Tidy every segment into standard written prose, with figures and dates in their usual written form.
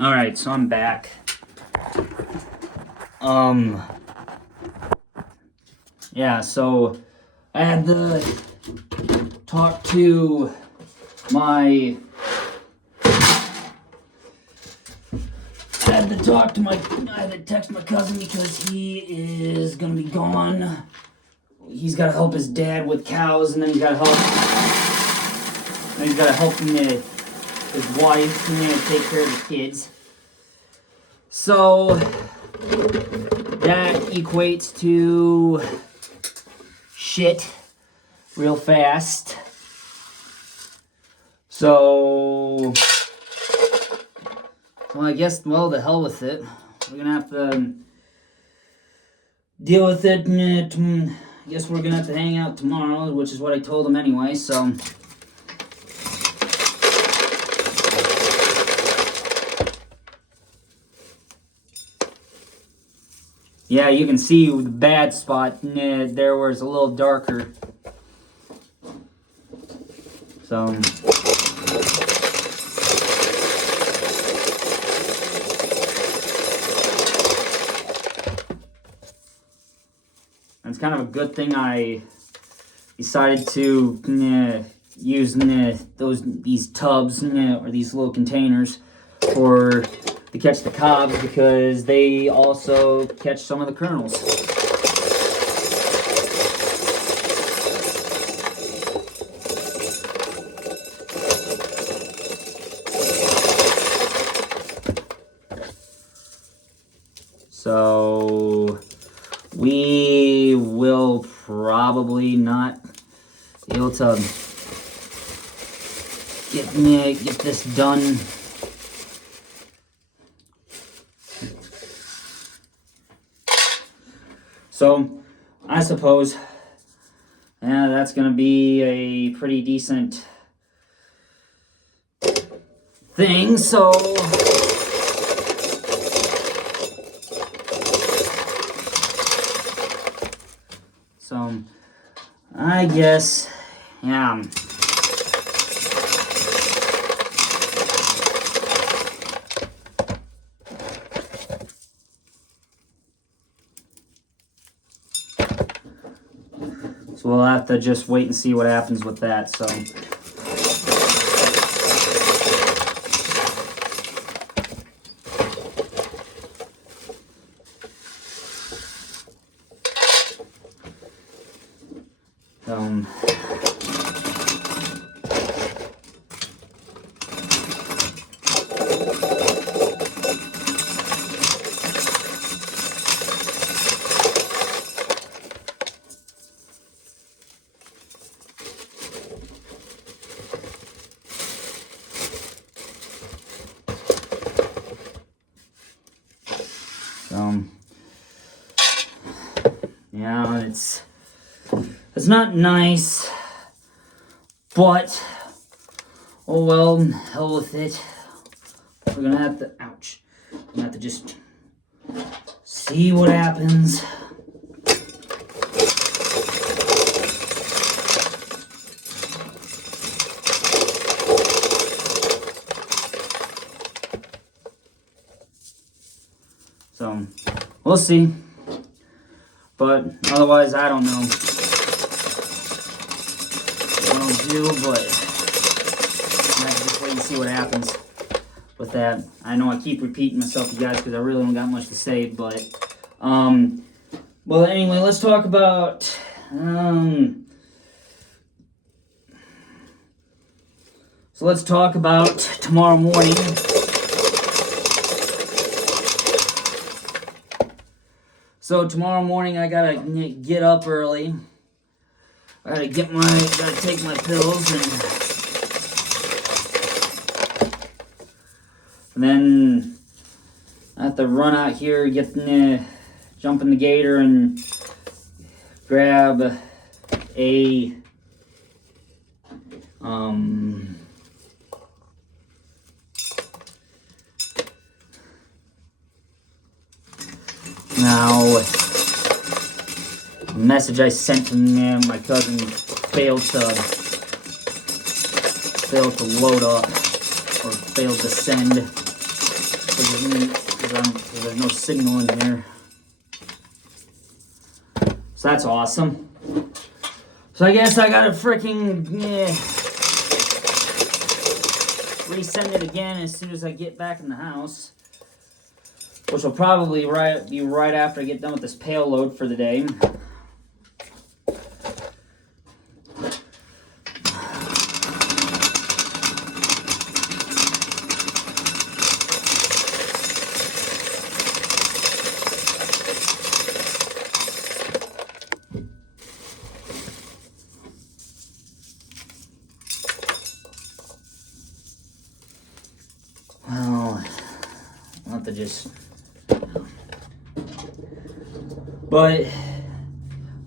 Alright, so I'm back. Yeah, so I had to talk to my I had to text my cousin because he is gonna be gone. He's gotta help his dad with cows, and then he's gotta help his wife, and take care of the kids. So that equates to shit real fast. So I guess, well, the hell with it. We're gonna have to deal with it. I guess we're gonna have to hang out tomorrow, which is what I told him anyway, so. Yeah, you can see the bad spot there where it's a little darker. So. It's kind of a good thing I decided to use these tubs or these little containers to catch the cobs, because they also catch some of the kernels. So we will probably not be able to get this done. So I suppose that's gonna be a pretty decent thing. So I guess, yeah. So we'll have to just wait and see what happens with that, so. Yeah, it's not nice, but oh well, hell with it. We're gonna have to, ouch, we're gonna have to just see what happens. So, we'll see. But otherwise, I don't know what I'll do, but I have to just wait and see what happens with that. I know I keep repeating myself, you guys, because I really don't got much to say, but, well, anyway, let's talk about, so let's talk about tomorrow morning. So tomorrow morning I gotta get up early. I gotta take my pills, and then I have to run out here, jump in the gator and grab a now, the message I sent to my cousin failed to load up, or failed to send. because there's no signal in here. So that's awesome. So I guess I gotta freaking resend it again as soon as I get back in the house, which will probably be right after I get done with this pail load for the day. Well, I'll have to just... But,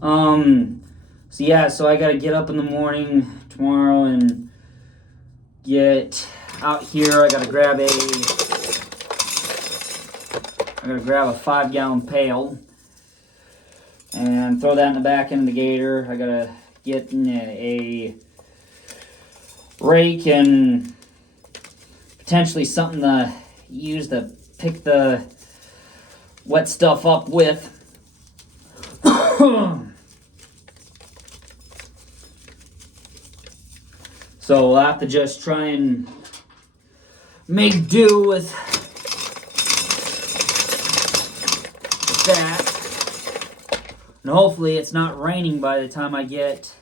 so yeah, so I gotta get up in the morning tomorrow and get out here. I gotta grab a 5-gallon pail and throw that in the back end of the gator. I gotta get a rake and potentially something to use to pick the wet stuff up with. So we'll have to just try and make do with that. And hopefully it's not raining by the time I get...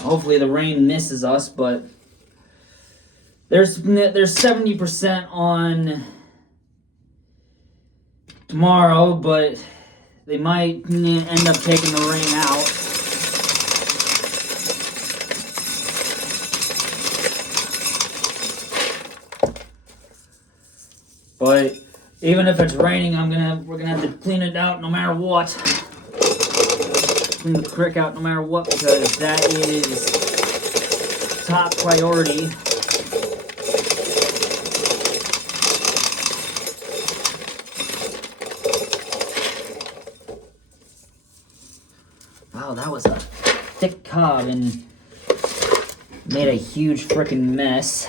Hopefully the rain misses us, but there's 70% on tomorrow, but they might end up taking the rain out. But even if it's raining, we're gonna have to clean it out no matter what. Clean the creek out no matter what, because that is top priority. Wow, that was a thick cob and made a huge freaking mess.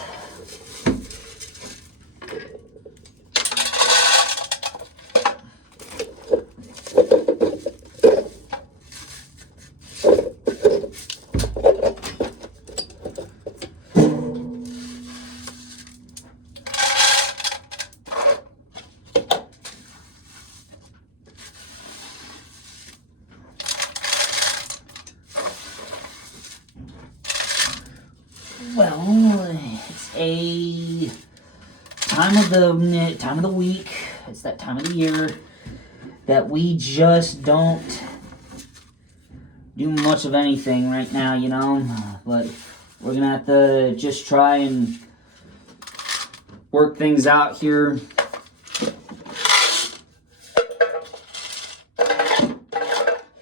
Well, it's a time of the week. It's that time of the year that we just don't do much of anything right now, you know. But we're gonna have to just try and work things out here.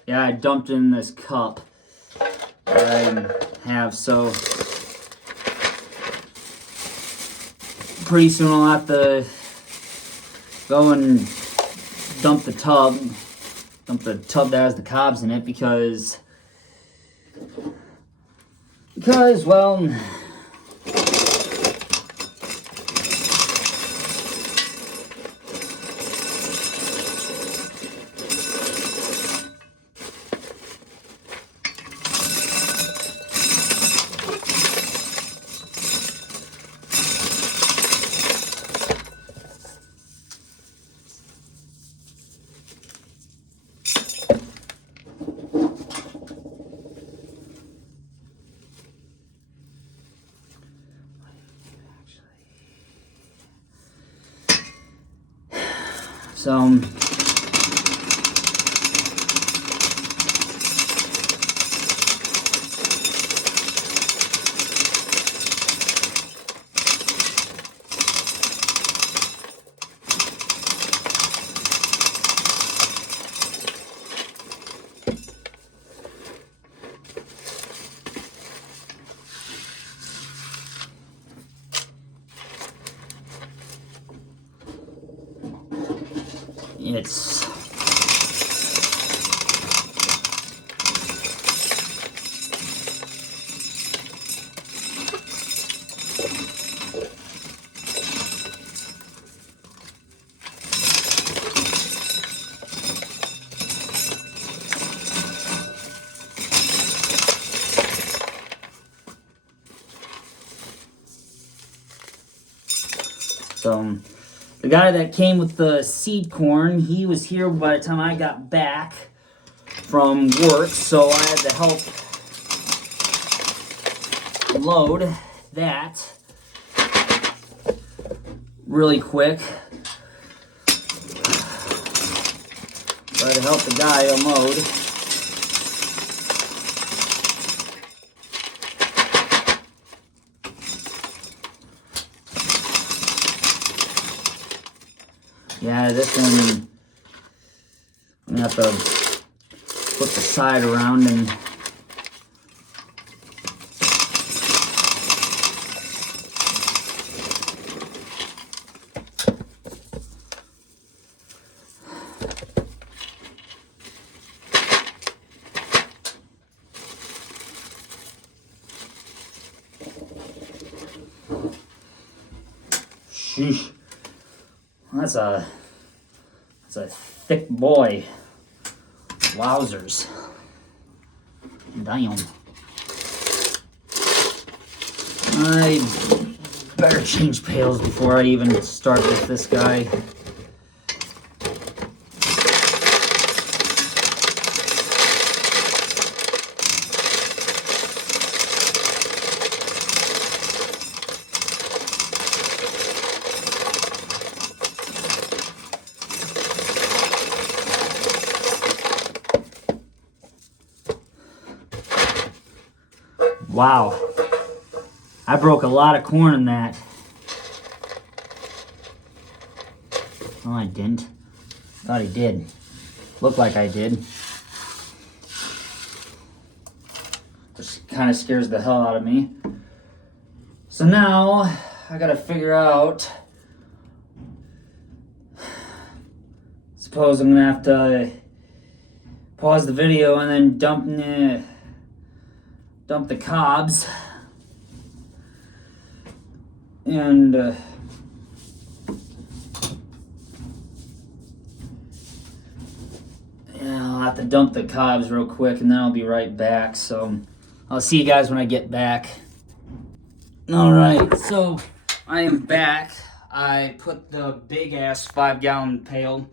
Yeah, I dumped in this cup that I have, so pretty soon I'll have to go and dump the tub that has the cobs in it, because well, so it's So the guy that came with the seed corn, he was here by the time I got back from work, so I had to help load that really quick. So I had to help the guy unload. Yeah, this one, I'm gonna have to flip the side around and sheesh. That's a thick boy. Wowzers. Damn. I better change pails before I even start with this guy. Wow, I broke a lot of corn in that. Oh, I didn't. Thought I did. Looked like I did. Which kind of scares the hell out of me. So now, I gotta figure out... Suppose I'm gonna have to pause the video and then dump the cobs, and yeah, I'll have to dump the cobs real quick and then I'll be right back. So I'll see you guys when I get back. Alright, so I am back. I put the big ass 5-gallon pail,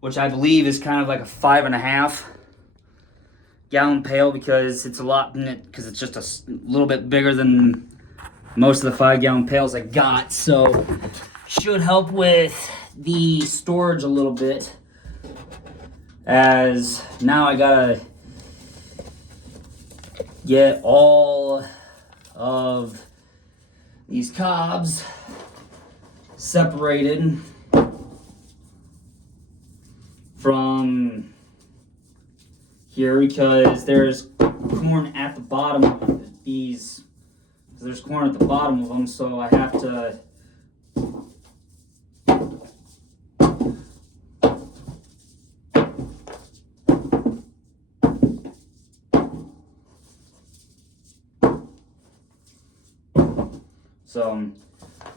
which I believe is kind of like a 5.5-gallon pail, because it's a lot in it, because it's just a little bit bigger than most of the 5-gallon pails I got. So should help with the storage a little bit, as now I gotta get all of these cobs separated from here, because there's corn at the bottom of these. There's corn at the bottom of them, so I have to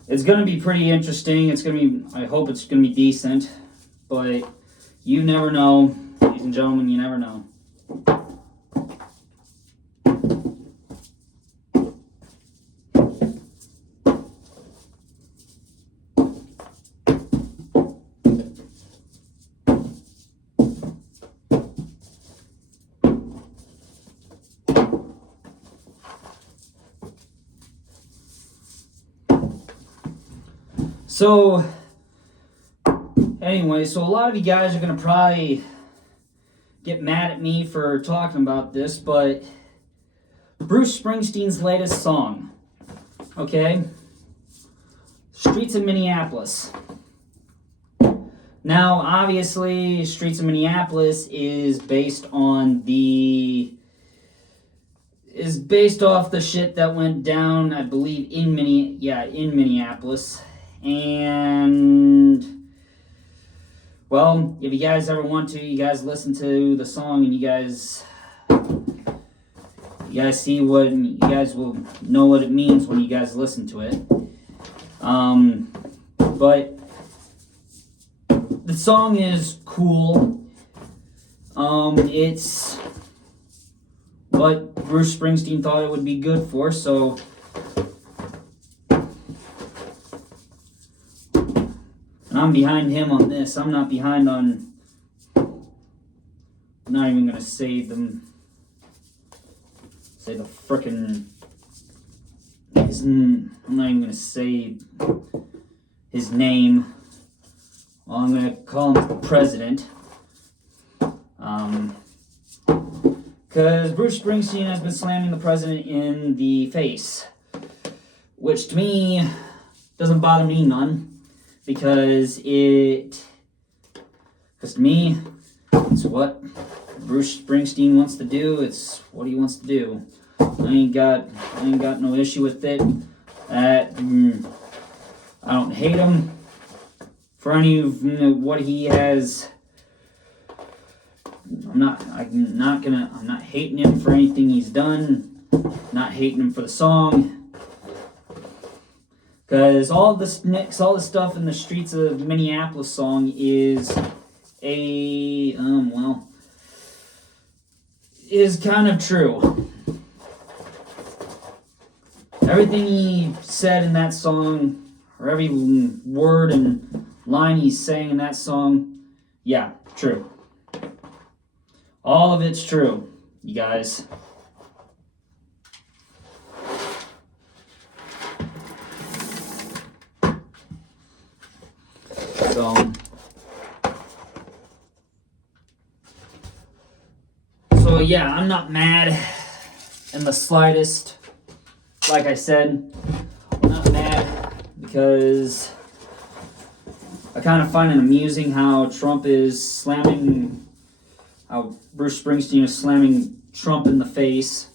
it's gonna be pretty interesting. It's gonna be, I hope it's gonna be decent, but you never know, ladies and gentlemen, you never know. So, anyway, so a lot of you guys are going to probably get mad at me for talking about this, but Bruce Springsteen's latest song, okay? Streets of Minneapolis. Now, obviously, Streets of Minneapolis is based off the shit that went down, I believe, in Minneapolis. And, well, if you guys ever want to, you guys listen to the song and you guys see what, you guys will know what it means when you guys listen to it. But the song is cool. It's what Bruce Springsteen thought it would be good for, so I'm behind him on this. I'm not behind on... I'm not even going to say them. Say the frickin'... I'm not even going to say his name. Well, I'm going to call him the president. Because Bruce Springsteen has been slamming the president in the face. Which to me doesn't bother me none. Because to me, it's what Bruce Springsteen wants to do. It's what he wants to do. I ain't got no issue with it. I don't hate him for any of what he has. I'm not hating him for anything he's done. Not hating him for the song. Because all the stuff in the Streets of Minneapolis song is is kind of true. Everything he said in that song, or every word and line he's saying in that song, yeah, true. All of it's true, you guys. So yeah, I'm not mad in the slightest. Like I said, I'm not mad because I kind of find it amusing how Bruce Springsteen is slamming Trump in the face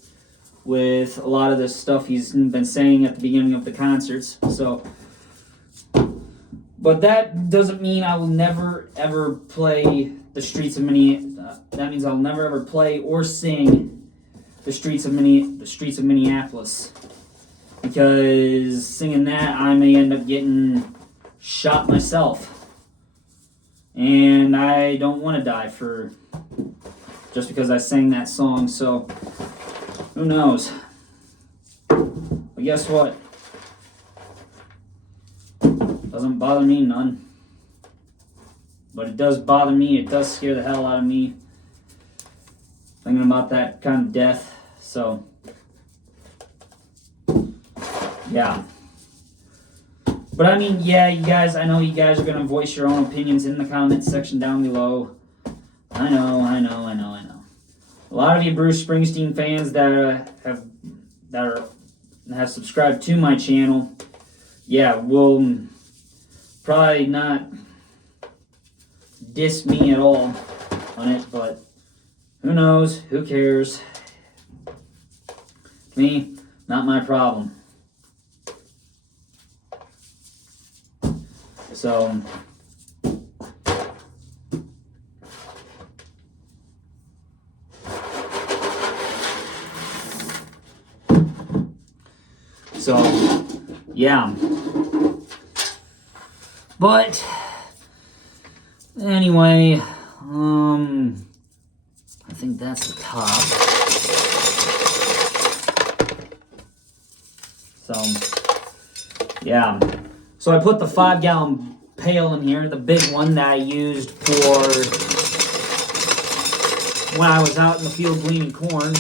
with a lot of the stuff he's been saying at the beginning of the concerts. But that doesn't mean I will never ever play the Streets of Minneapolis. That means I'll never ever play or sing the Streets of Minneapolis. Because singing that, I may end up getting shot myself. And I don't want to die just because I sang that song. So, who knows? But guess what? Doesn't bother me none. But it does bother me. It does scare the hell out of me. Thinking about that kind of death. So, yeah. But I mean, yeah, you guys, I know you guys are going to voice your own opinions in the comments section down below. I know. A lot of you Bruce Springsteen fans that have subscribed to my channel, yeah, will probably not diss me at all on it, but who knows? Who cares? To me, not my problem. So, yeah. But anyway, I think that's the top. So, yeah. So I put the 5-gallon pail in here, the big one that I used for when I was out in the field gleaning corn.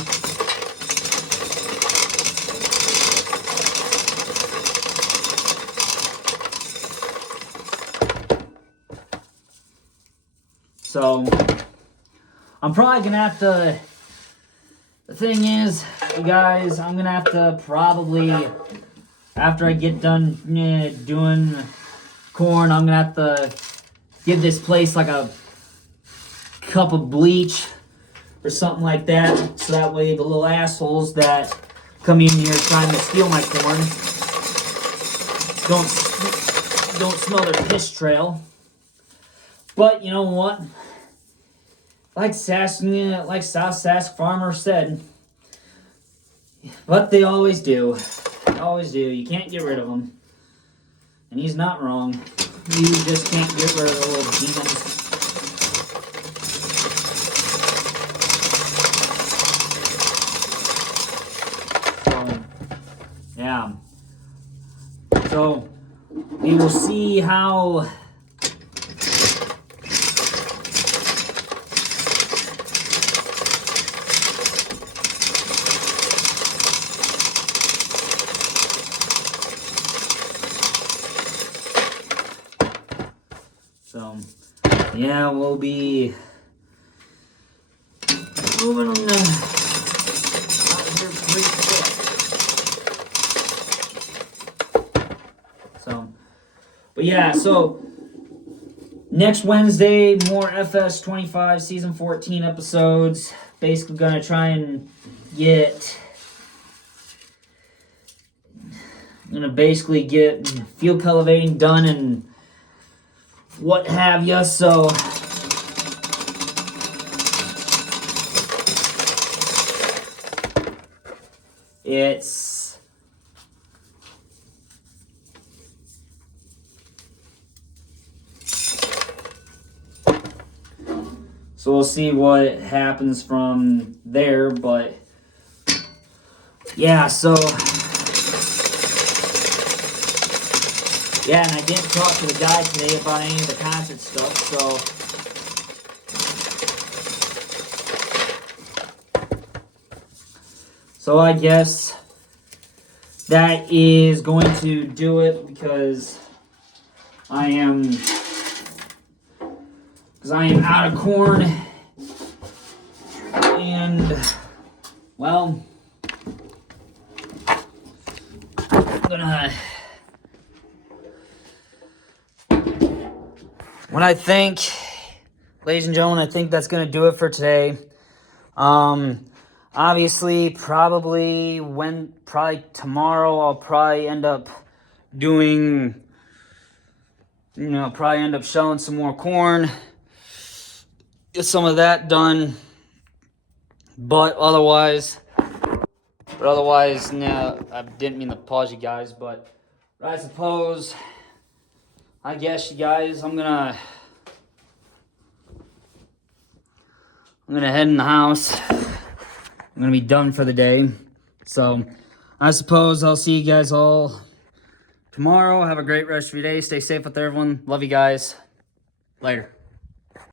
So, I'm probably going to have to, the thing is, you guys, I'm going to have to probably, after I get done doing corn, I'm going to have to give this place like a cup of bleach or something like that, so that way the little assholes that come in here trying to steal my corn don't smell their piss trail. But you know what? Like South Sask Farmer said, but they always do. They always do. You can't get rid of them. And he's not wrong. You just can't get rid of the little demons. So, yeah. So, we will see how So, yeah, we'll be moving on out here pretty quick. So, but yeah, so next Wednesday, more FS 25 season 14 episodes. Basically gonna try and get field cultivating done and what have you. So so we'll see what happens from there, but yeah, so yeah, and I didn't talk to the guy today about any of the concert stuff, so I guess that is going to do it because I am out of corn, and well, I'm gonna ladies and gentlemen, I think that's gonna do it for today. Obviously, probably tomorrow I'll probably end up doing, shelling some more corn, get some of that done. But otherwise, no, I didn't mean to pause you guys, but I guess you guys, I'm gonna head in the house. I'm gonna be done for the day. So I suppose I'll see you guys all tomorrow. Have a great rest of your day. Stay safe with everyone. Love you guys. Later.